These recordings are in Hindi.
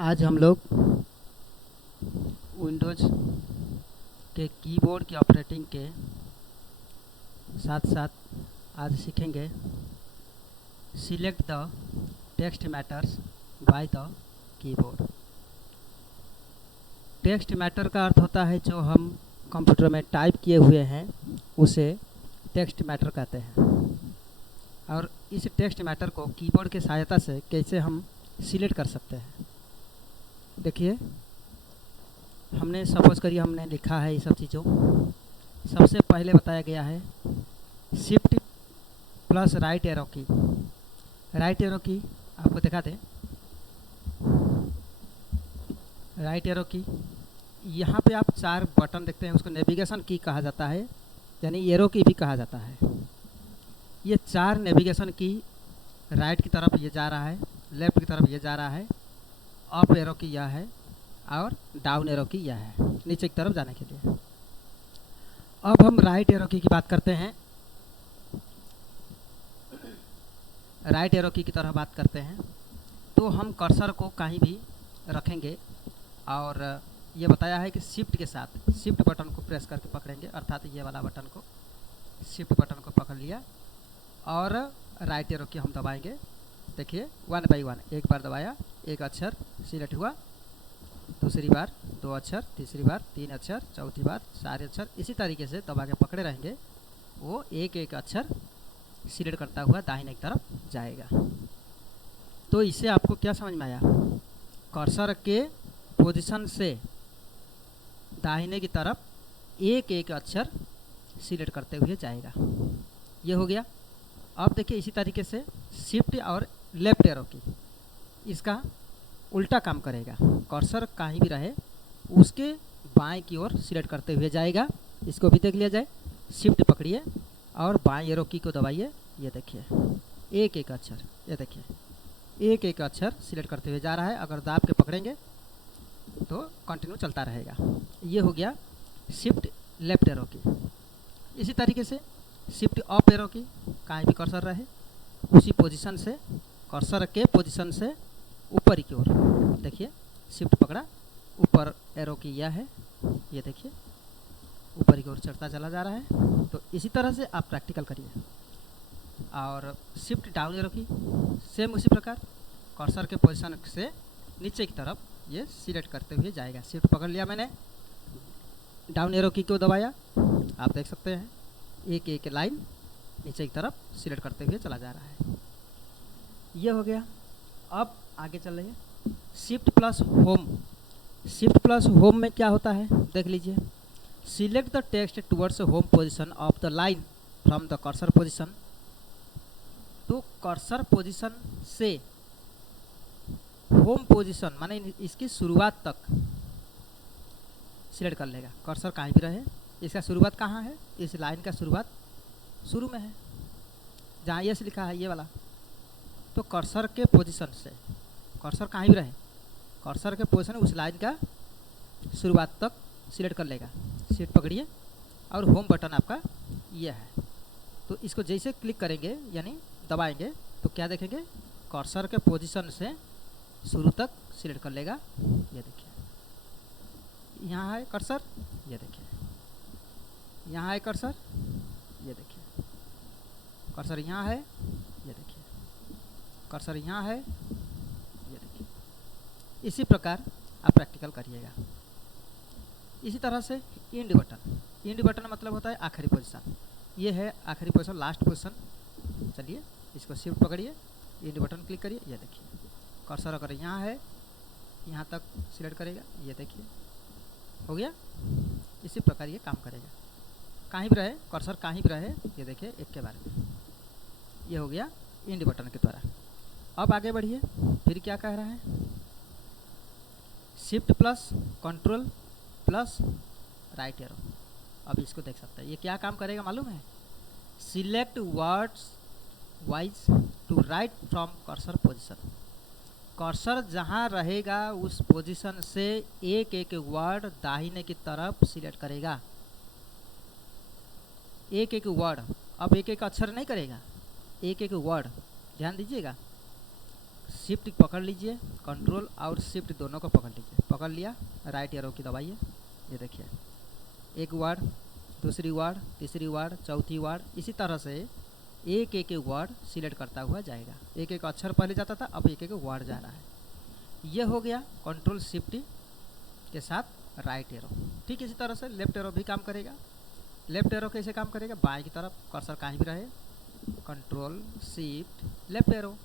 आज हम लोग विंडोज़ के कीबोर्ड की ऑपरेटिंग के साथ साथ आज सीखेंगे select the text matters by the keyboard. Text matter का अर्थ होता है जो हम कंप्यूटर में टाइप किए हुए हैं उसे टेक्स्ट मैटर कहते हैं। और इस टेक्स्ट मैटर को कीबोर्ड की सहायता से कैसे हम सिलेक्ट कर सकते हैं। देखिए, हमने सपोज़ करिए हमने लिखा है ये सब चीज़ों। सबसे पहले बताया गया है शिफ्ट प्लस राइट एरो की। राइट एरो की आपको दिखा दें, राइट एरो की यहाँ पे आप 4 बटन देखते हैं, उसको नेविगेशन की कहा जाता है, यानी एरो की भी कहा जाता है। ये 4 नेविगेशन की राइट की तरफ ये जा रहा है, लेफ़्ट की तरफ ये जा रहा है, अप एरो की यह है और डाउन एरो की यह है, नीचे की तरफ जाने के लिए। अब हम राइट एरो की बात करते हैं। राइट एरो की तरह बात करते हैं तो हम कर्सर को कहीं भी रखेंगे और ये बताया है कि शिफ्ट के साथ शिफ्ट बटन को प्रेस करके पकड़ेंगे, अर्थात ये वाला बटन को शिफ्ट बटन को पकड़ लिया और राइट एरो की हम दबाएंगे। देखिए 1 बाई 1, एक बार दबाया, एक अक्षर सिलेक्ट हुआ, दूसरी बार 2 अक्षर, तीसरी बार 3 अक्षर, चौथी बार 4 अक्षर, इसी तरीके से दबा के पकड़े रहेंगे, वो एक एक अक्षर सिलेक्ट करता हुआ दाहिने की तरफ जाएगा। तो इससे आपको क्या समझ में आया? कर्सर के पोजीशन से दाहिने की तरफ एक एक अक्षर सिलेक्ट करते हुए जाएगा। ये हो गया। अब देखिए इसी तरीके से शिफ्ट और लेफ्ट एरो की इसका उल्टा काम करेगा। कर्सर कहीं भी रहे उसके बाएं की ओर सिलेक्ट करते हुए जाएगा। इसको भी देख लिया जाए। शिफ्ट पकड़िए और बाएं एरो की को दबाइए। ये देखिए एक एक अक्षर, ये देखिए एक एक अक्षर सिलेक्ट करते हुए जा रहा है। अगर दाब के पकड़ेंगे तो कंटिन्यू चलता रहेगा। ये हो गया शिफ्ट लेफ्ट एरो की। इसी तरीके से शिफ्ट अप एरो की, कहीं भी कर्सर रहे उसी पोजीशन से, कर्सर के पोजीशन से ऊपर की ओर देखिए शिफ्ट पकड़ा, ऊपर एरो की यह है, ये देखिए ऊपर की ओर चढ़ता चला जा रहा है। तो इसी तरह से आप प्रैक्टिकल करिए। और शिफ्ट डाउन एरो की सेम उसी प्रकार कर्सर के पोजीशन से नीचे की तरफ ये सिलेक्ट करते हुए जाएगा। शिफ्ट पकड़ लिया मैंने, डाउन एरो की को दबाया, आप देख सकते हैं एक एक लाइन नीचे की तरफ सिलेक्ट करते हुए चला जा रहा है। ये हो गया। अब आगे चल रही है shift plus home. Shift plus home में क्या होता है देख लीजिए। Select the text towards home position of the line from the cursor position. तो कर्सर पोजीशन से होम पोजीशन माने इसकी शुरुआत तक सिलेक्ट कर लेगा। कर्सर कहीं भी रहे, इसका शुरुआत कहाँ है? इस लाइन का शुरुआत शुरू में है, जहाँ ये से लिखा है ये वाला। तो कर्सर के पोजीशन से, कर्सर कहीं भी रहे, कर्सर के पोजीशन उस लाइन का शुरुआत तक सिलेक्ट कर लेगा। शिफ्ट पकड़िए और होम बटन आपका ये है। तो इसको जैसे क्लिक करेंगे यानी दबाएंगे तो क्या देखेंगे? कर्सर के पोजीशन से शुरू तक सिलेक्ट कर लेगा। ये देखिए यहाँ है कर्सर, ये देखिए यहाँ है कर्सर, ये देखिए कर्सर यहाँ है, ये देखिए कर्सर यहाँ है, ये देखिए। इसी प्रकार आप प्रैक्टिकल करिएगा। इसी तरह से इंड बटन। इंड बटन मतलब होता है आखिरी पोजीशन। ये है आखिरी पोजीशन, लास्ट पोजीशन। चलिए इसको शिफ्ट पकड़िए, इंड बटन क्लिक करिए, ये देखिए कर्सर अगर यहाँ है यहाँ तक सिलेक्ट करेगा, ये देखिए हो गया। इसी प्रकार ये काम करेगा। कहीं भी रहे कर्सर, कहीं भी रहे, ये देखिए एक के बारे में। ये हो गया इंड बटन के द्वारा। अब आगे बढ़िए, फिर क्या कह रहा है? Shift plus control plus right arrow. अब इसको देख सकते हैं ये क्या काम करेगा मालूम है? Select words wise to right from cursor position. Cursor जहाँ रहेगा उस पोजीशन से एक एक वर्ड दाहिने की तरफ सिलेक्ट करेगा। एक एक वर्ड, अब एक एक अक्षर नहीं करेगा, एक एक वर्ड। ध्यान दीजिएगा, शिफ्ट पकड़ लीजिए, कंट्रोल और शिफ्ट दोनों को पकड़ लीजिए, पकड़ लिया, राइट एरो की दबाइए। ये देखिए एक वर्ड, दूसरी वर्ड, तीसरी वर्ड, चौथी वर्ड, इसी तरह से एक एक वर्ड सिलेक्ट करता हुआ जाएगा। एक एक अक्षर पहले जाता था, अब एक एक वर्ड जा रहा है। ये हो गया कंट्रोल शिफ्ट के साथ राइट एरो। ठीक इसी तरह से लेफ्ट एरो भी काम करेगा। लेफ्ट एरो कैसे काम करेगा, बाएं की तरफ कर्सर कहीं भी रहे, कंट्रोल शिफ्ट लेफ्ट एरो,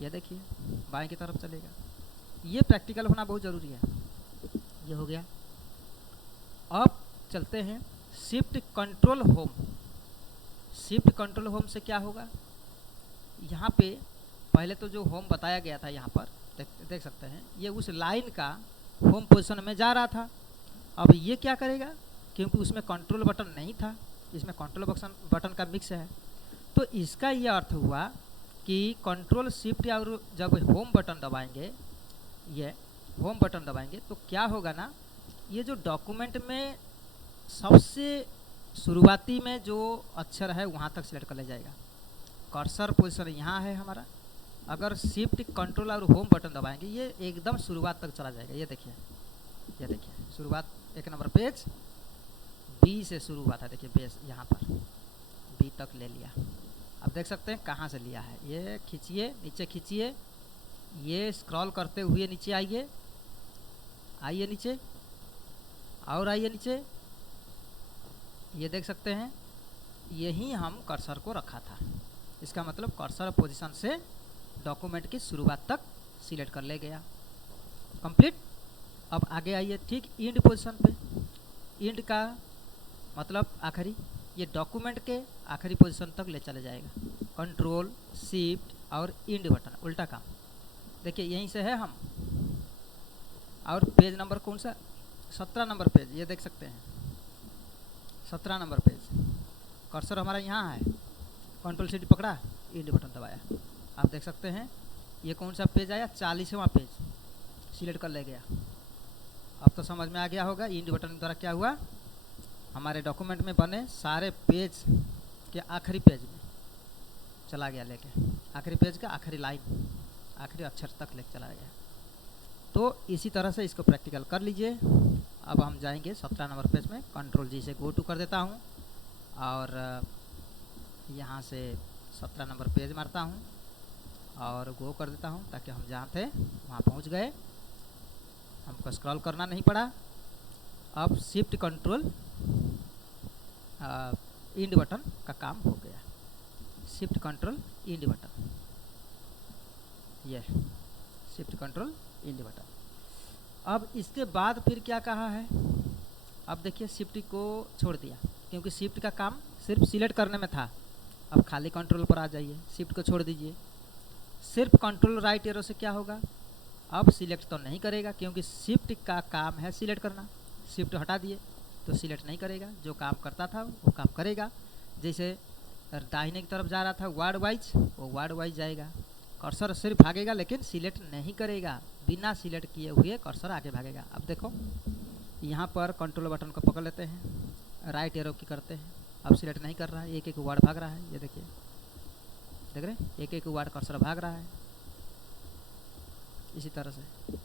ये देखिए बाएं की तरफ चलेगा। ये प्रैक्टिकल होना बहुत ज़रूरी है। ये हो गया। अब चलते हैं shift control home. Shift control home से क्या होगा, यहाँ पे पहले तो जो होम बताया गया था यहाँ पर देख सकते हैं, ये उस लाइन का होम पोजीशन में जा रहा था। अब ये क्या करेगा, क्योंकि उसमें कंट्रोल बटन नहीं था, इसमें कंट्रोल बटन का मिक्स है, तो इसका ये अर्थ हुआ कि कंट्रोल शिफ्ट और जब होम बटन दबाएंगे, ये होम बटन दबाएंगे तो क्या होगा ना, ये जो डॉक्यूमेंट में सबसे शुरुआती में जो अक्षर है वहाँ तक सिलेक्ट कर ले जाएगा। कर्सर पोजीशन यहाँ है हमारा, अगर शिफ्ट कंट्रोल और होम बटन दबाएंगे ये एकदम शुरुआत तक चला जाएगा। ये देखिए, ये देखिए शुरुआत, एक नंबर पेज बी से शुरू हुआ था, देखिए बेस यहाँ पर बी तक ले लिया। अब देख सकते हैं कहाँ से लिया है, ये खींचिए, नीचे खींचिए, ये स्क्रॉल करते हुए नीचे आइए, आइए नीचे और आइए नीचे, ये देख सकते हैं यही हम कर्सर को रखा था। इसका मतलब कर्सर पोजीशन से डॉक्यूमेंट की शुरुआत तक सिलेक्ट कर ले गया। कंप्लीट। अब आगे आइए, ठीक इंड पोजीशन पे। इंड का मतलब आखिरी, ये डॉक्यूमेंट के आखिरी पोजीशन तक ले चले जाएगा। कंट्रोल शिफ्ट और इंड बटन, उल्टा काम। देखिए यहीं से है हम, और पेज नंबर कौन सा, 17 नंबर पेज, ये देख सकते हैं 17 नंबर पेज। कर्सर हमारा यहाँ है, कंट्रोल शिफ्ट पकड़ा, इंड बटन दबाया, आप देख सकते हैं ये कौन सा पेज आया, 40वां पेज सिलेक्ट कर ले गया। अब तो समझ में आ गया होगा इंड बटन द्वारा क्या हुआ, हमारे डॉक्यूमेंट में बने सारे पेज के आखिरी पेज में चला गया लेके, आखिरी पेज का आखिरी लाइन, आखिरी अक्षर तक लेके चला गया। तो इसी तरह से इसको प्रैक्टिकल कर लीजिए। अब हम जाएंगे 17 नंबर पेज में, कंट्रोल जी से गो टू कर देता हूँ और यहाँ से 17 नंबर पेज मारता हूँ और गो कर देता हूँ, ताकि हम जहाँ थे वहाँ पहुँच गए, हमको स्क्रॉल करना नहीं पड़ा। अब शिफ्ट कंट्रोल इंड बटन का काम हो गया, शिफ्ट कंट्रोल इंड बटन, ये शिफ्ट कंट्रोल इंड बटन। अब इसके बाद फिर क्या कहा है, अब देखिए शिफ्ट को छोड़ दिया, क्योंकि शिफ्ट का काम सिर्फ सिलेक्ट करने में था। अब खाली कंट्रोल पर आ जाइए, शिफ्ट को छोड़ दीजिए, सिर्फ कंट्रोल राइट एरो से क्या होगा, अब सिलेक्ट तो नहीं करेगा, क्योंकि शिफ्ट का काम है सिलेक्ट करना। शिफ्ट हटा दिए तो सिलेक्ट नहीं करेगा, जो काम करता था वो काम करेगा। जैसे दाहिने की तरफ जा रहा था वर्ड वाइज, वो वर्ड वाइज जाएगा। कर्सर सिर्फ भागेगा लेकिन सिलेक्ट नहीं करेगा, बिना सिलेक्ट किए हुए कर्सर आगे भागेगा। अब देखो यहाँ पर कंट्रोल बटन को पकड़ लेते हैं, राइट एरो की करते हैं, अब सिलेक्ट नहीं कर रहा है, एक एक वर्ड भाग रहा है। ये देखिए, देख रहे हैं एक एक वर्ड कर्सर भाग रहा है। इसी तरह से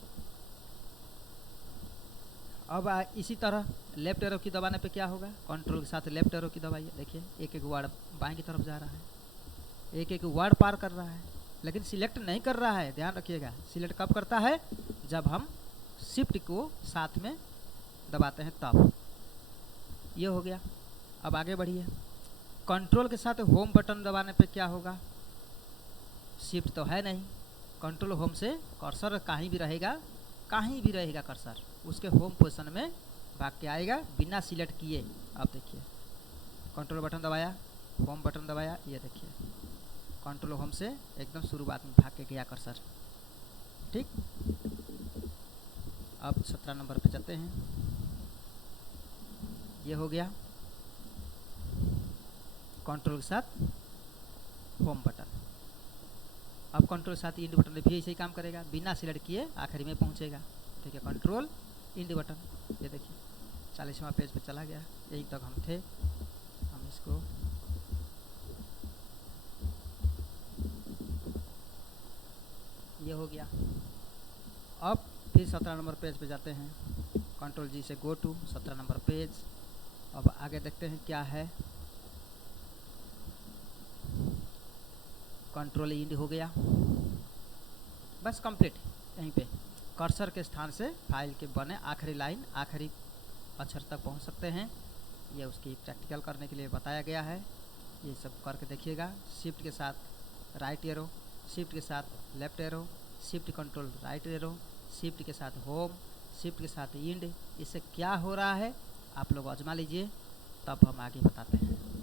अब इसी तरह लेफ्ट एरो की दबाने पे क्या होगा, कंट्रोल के साथ लेफ्ट एरो की दबाइए, देखिए एक एक वर्ड बाएं की तरफ जा रहा है, एक एक वर्ड पार कर रहा है, लेकिन सिलेक्ट नहीं कर रहा है। ध्यान रखिएगा, सिलेक्ट कब करता है, जब हम शिफ्ट को साथ में दबाते हैं तब। ये हो गया। अब आगे बढ़िए, कंट्रोल के साथ होम बटन दबाने पे क्या होगा, शिफ्ट तो है नहीं, कंट्रोल होम से कर्सर कहीं भी रहेगा, कहीं भी रहेगा कर्सर उसके होम पोजीशन में भाग के आएगा बिना सिलेक्ट किए। अब देखिए कंट्रोल बटन दबाया, होम बटन दबाया, ये देखिए कंट्रोल होम से एकदम शुरुआत में भाग के गया कर्सर। ठीक, अब 17 नंबर पे चलते हैं। ये हो गया कंट्रोल के साथ होम बटन। अब कंट्रोल के साथ इंड बटन भी ऐसे ही काम करेगा, बिना सिलेक्ट किए आखिरी में पहुंचेगा। ठीक है, कंट्रोल इंड बटन, ये देखिए 40वां पेज पे चला गया, यहीं तक हम थे। हम इसको ये हो गया। अब फिर 17 नंबर पेज पे जाते हैं, कंट्रोल जी से गो टू 17 नंबर पेज। अब आगे देखते हैं क्या है, कंट्रोल इंड हो गया, बस कंप्लीट। यहीं पे कर्सर के स्थान से फाइल के बने आखिरी लाइन, आखिरी अक्षर तक पहुंच सकते हैं। ये उसकी प्रैक्टिकल करने के लिए बताया गया है, ये सब करके देखिएगा। शिफ्ट के साथ राइट एरो, शिफ्ट के साथ left arrow, shift control right arrow, shift के साथ होम, शिफ्ट के साथ इंड। इससे क्या हो रहा है आप लोग आजमा लीजिए, तब हम आगे बताते हैं।